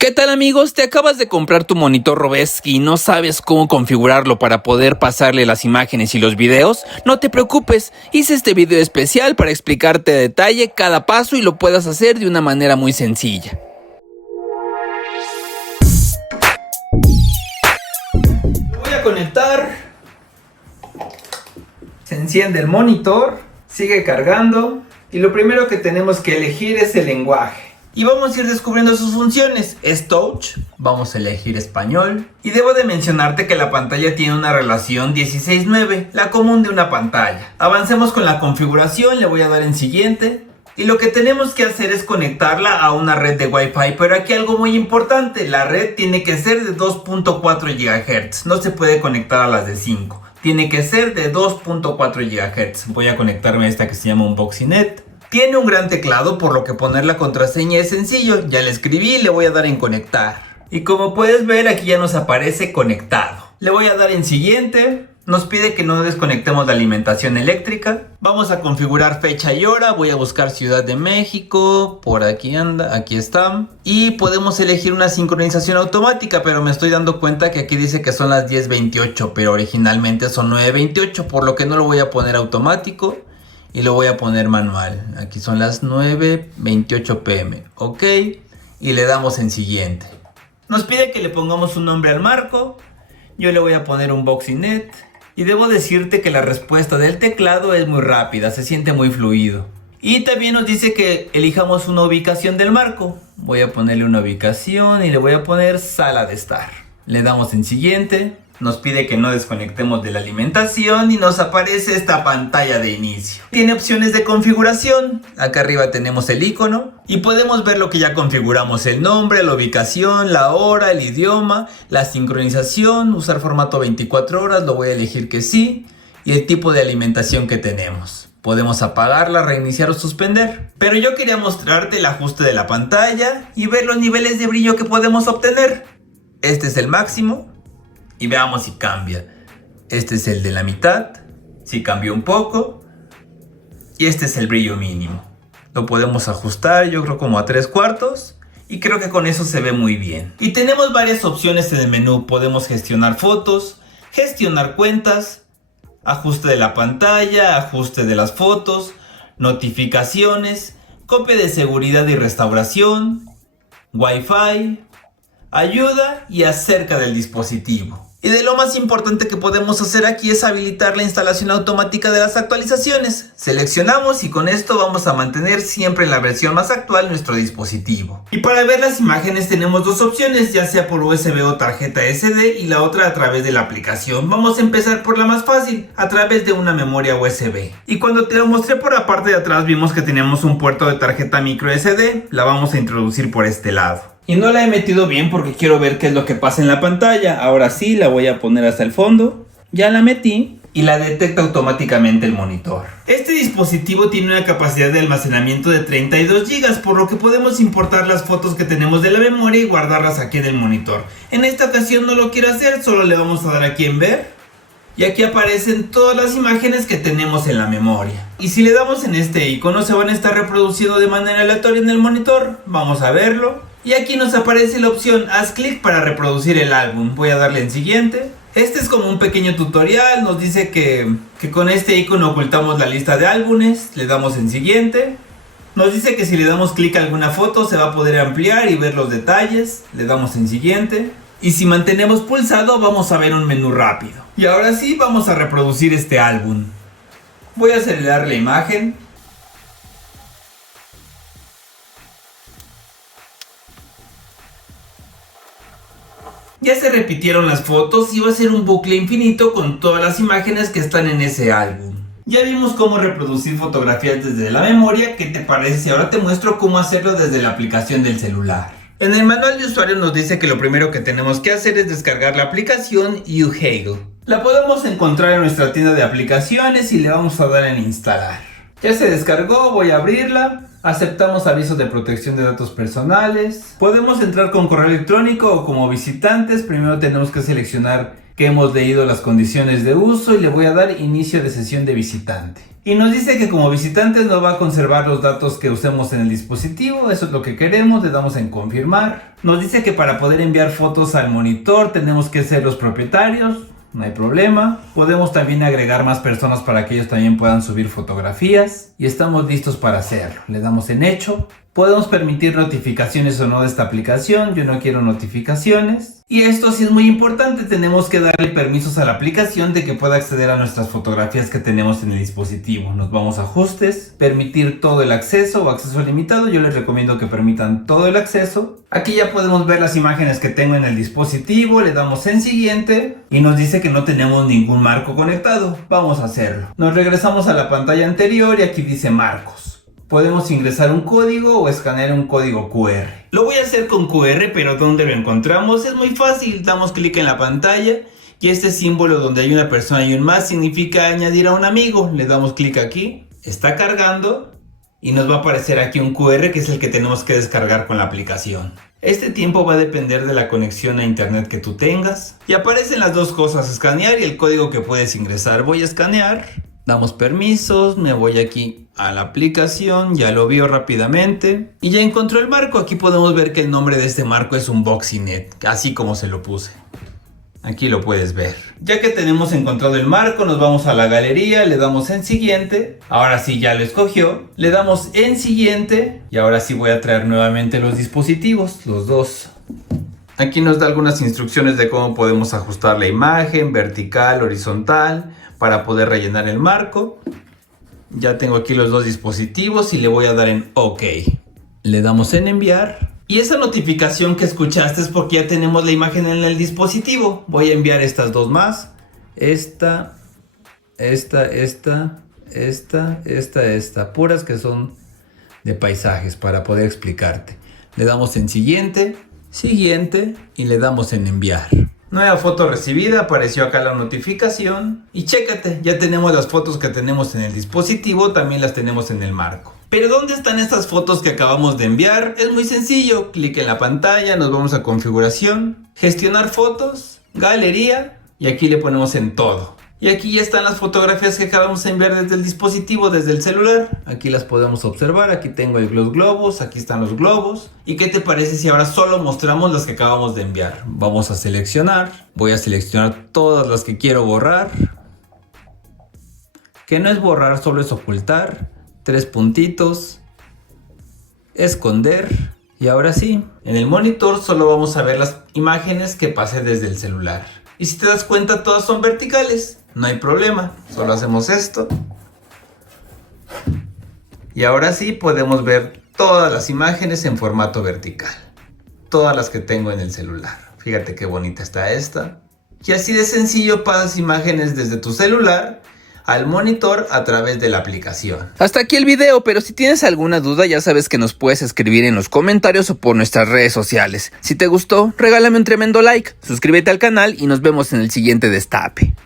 ¿Qué tal, amigos? ¿Te acabas de comprar tu monitor Robeski y no sabes cómo configurarlo para poder pasarle las imágenes y los videos? No te preocupes, hice este video especial para explicarte a detalle cada paso y lo puedas hacer de una manera muy sencilla. Lo voy a conectar. Se enciende el monitor, sigue cargando y lo primero que tenemos que elegir es el lenguaje. Y vamos a ir descubriendo sus funciones. Es touch, vamos a elegir español. Y debo de mencionarte que la pantalla tiene una relación 16:9, la común de una pantalla. Avancemos con la configuración, le voy a dar en siguiente. Y lo que tenemos que hacer es conectarla a una red de Wi-Fi. Pero aquí algo muy importante, la red tiene que ser de 2.4 GHz. No se puede conectar a las de 5. Tiene que ser de 2.4 GHz. Voy a conectarme a esta que se llama Unboxinet. Tiene un gran teclado, por lo que poner la contraseña es sencillo. Ya le escribí y le voy a dar en conectar. Y como puedes ver, aquí ya nos aparece conectado. Le voy a dar en siguiente. Nos pide que no desconectemos la alimentación eléctrica. Vamos a configurar fecha y hora. Voy a buscar Ciudad de México. Por aquí anda, aquí está. Y podemos elegir una sincronización automática, pero me estoy dando cuenta que aquí dice que son las 10:28, pero originalmente son 9:28, por lo que no lo voy a poner automático. Y lo voy a poner manual. Aquí son las 9:28 pm. Ok. Y le damos en siguiente. Nos pide que le pongamos un nombre al marco. Yo le voy a poner Unboxinet. Y debo decirte que la respuesta del teclado es muy rápida. Se siente muy fluido. Y también nos dice que elijamos una ubicación del marco. Voy a ponerle una ubicación y le voy a poner sala de estar. Le damos en siguiente. Nos pide que no desconectemos de la alimentación y nos aparece esta pantalla de inicio. Tiene opciones de configuración. Acá arriba tenemos el icono y podemos ver lo que ya configuramos: el nombre, la ubicación, la hora, el idioma, la sincronización, usar formato 24 horas, lo voy a elegir que sí, y el tipo de alimentación que tenemos. Podemos apagarla, reiniciar o suspender. Pero yo quería mostrarte el ajuste de la pantalla y ver los niveles de brillo que podemos obtener. Este es el máximo. Y veamos si cambia. Este es el de la mitad. Si cambió un poco. Y este es el brillo mínimo. Lo podemos ajustar, yo creo, como a 3/4. Y creo que con eso se ve muy bien. Y tenemos varias opciones en el menú. Podemos gestionar fotos, gestionar cuentas, ajuste de la pantalla, ajuste de las fotos, notificaciones, copia de seguridad y restauración, Wi-Fi, ayuda y acerca del dispositivo. Y de lo más importante que podemos hacer aquí es habilitar la instalación automática de las actualizaciones. Seleccionamos y con esto vamos a mantener siempre en la versión más actual nuestro dispositivo. Y para ver las imágenes tenemos dos opciones, ya sea por USB o tarjeta SD, y la otra a través de la aplicación. Vamos a empezar por la más fácil, a través de una memoria USB. Y cuando te lo mostré por la parte de atrás vimos que tenemos un puerto de tarjeta micro SD, la vamos a introducir por este lado. Y no la he metido bien porque quiero ver qué es lo que pasa en la pantalla. Ahora sí, la voy a poner hasta el fondo. Ya la metí y la detecta automáticamente el monitor. Este dispositivo tiene una capacidad de almacenamiento de 32 GB, por lo que podemos importar las fotos que tenemos de la memoria y guardarlas aquí en el monitor. En esta ocasión no lo quiero hacer, solo le vamos a dar aquí en ver. Y aquí aparecen todas las imágenes que tenemos en la memoria. Y si le damos en este icono se van a estar reproduciendo de manera aleatoria en el monitor. Vamos a verlo. Y aquí nos aparece la opción haz clic para reproducir el álbum. Voy a darle en siguiente. Este es como un pequeño tutorial. Nos dice que con este icono ocultamos la lista de álbumes. Le damos en siguiente. Nos dice que si le damos clic a alguna foto se va a poder ampliar y ver los detalles. Le damos en siguiente. Y si mantenemos pulsado vamos a ver un menú rápido. Y ahora sí vamos a reproducir este álbum. Voy a acelerar la imagen. Ya se repitieron las fotos y va a ser un bucle infinito con todas las imágenes que están en ese álbum. Ya vimos cómo reproducir fotografías desde la memoria. ¿Qué te parece si ahora te muestro cómo hacerlo desde la aplicación del celular? En el manual de usuario nos dice que lo primero que tenemos que hacer es descargar la aplicación U-Haggle. La podemos encontrar en nuestra tienda de aplicaciones y le vamos a dar en instalar. Ya se descargó, voy a abrirla. Aceptamos avisos de protección de datos personales. Podemos entrar con correo electrónico o como visitantes. Primero tenemos que seleccionar que hemos leído las condiciones de uso y le voy a dar inicio de sesión de visitante. Y nos dice que como visitantes no va a conservar los datos que usemos en el dispositivo, eso es lo que queremos, le damos en confirmar. Nos dice que para poder enviar fotos al monitor tenemos que ser los propietarios, no hay problema. Podemos también agregar más personas para que ellos también puedan subir fotografías y estamos listos para hacerlo. Le damos en hecho. Podemos permitir notificaciones o no de esta aplicación, yo no quiero notificaciones. Y esto sí es muy importante, tenemos que darle permisos a la aplicación de que pueda acceder a nuestras fotografías que tenemos en el dispositivo. Nos vamos a ajustes, permitir todo el acceso o acceso limitado, yo les recomiendo que permitan todo el acceso. Aquí ya podemos ver las imágenes que tengo en el dispositivo, le damos en siguiente y nos dice que no tenemos ningún marco conectado. Vamos a hacerlo. Nos regresamos a la pantalla anterior y aquí dice marcos. Podemos ingresar un código o escanear un código QR. Lo voy a hacer con QR, pero ¿dónde lo encontramos? Es muy fácil, damos clic en la pantalla y este símbolo donde hay una persona y un más significa añadir a un amigo. Le damos clic aquí, está cargando y nos va a aparecer aquí un QR que es el que tenemos que descargar con la aplicación. Este tiempo va a depender de la conexión a internet que tú tengas. Y aparecen las dos cosas, escanear y el código que puedes ingresar. Voy a escanear. Damos permisos, me voy aquí a la aplicación, ya lo vio rápidamente y ya encontró el marco. Aquí podemos ver que el nombre de este marco es Unboxinet, así como se lo puse. Aquí lo puedes ver. Ya que tenemos encontrado el marco, nos vamos a la galería, le damos en siguiente. Ahora sí ya lo escogió. Le damos en siguiente y ahora sí voy a traer nuevamente los dispositivos, los dos. Aquí nos da algunas instrucciones de cómo podemos ajustar la imagen, vertical, horizontal, para poder rellenar el marco. Ya tengo aquí los dos dispositivos y le voy a dar en OK. Le damos en enviar. Y esa notificación que escuchaste es porque ya tenemos la imagen en el dispositivo. Voy a enviar estas dos más. Esta. Puras que son de paisajes para poder explicarte. Le damos en siguiente, siguiente y le damos en enviar. Nueva foto recibida, apareció acá la notificación. Y chécate, ya tenemos las fotos que tenemos en el dispositivo, también las tenemos en el marco. Pero ¿dónde están estas fotos que acabamos de enviar? Es muy sencillo, clic en la pantalla, nos vamos a configuración, gestionar fotos, galería y aquí le ponemos en todo. Y aquí ya están las fotografías que acabamos de enviar desde el dispositivo, desde el celular. Aquí las podemos observar, aquí tengo los globos, aquí están los globos. ¿Y qué te parece si ahora solo mostramos las que acabamos de enviar? Vamos a seleccionar, voy a seleccionar todas las que quiero borrar. Que no es borrar, solo es ocultar. 3 puntitos, esconder. Y ahora sí, en el monitor solo vamos a ver las imágenes que pasé desde el celular. Y si te das cuenta, todas son verticales. No hay problema, solo hacemos esto. Y ahora sí podemos ver todas las imágenes en formato vertical. Todas las que tengo en el celular. Fíjate qué bonita está esta. Y así de sencillo pasas imágenes desde tu celular al monitor a través de la aplicación. Hasta aquí el video, pero si tienes alguna duda ya sabes que nos puedes escribir en los comentarios o por nuestras redes sociales. Si te gustó, regálame un tremendo like, suscríbete al canal y nos vemos en el siguiente destape.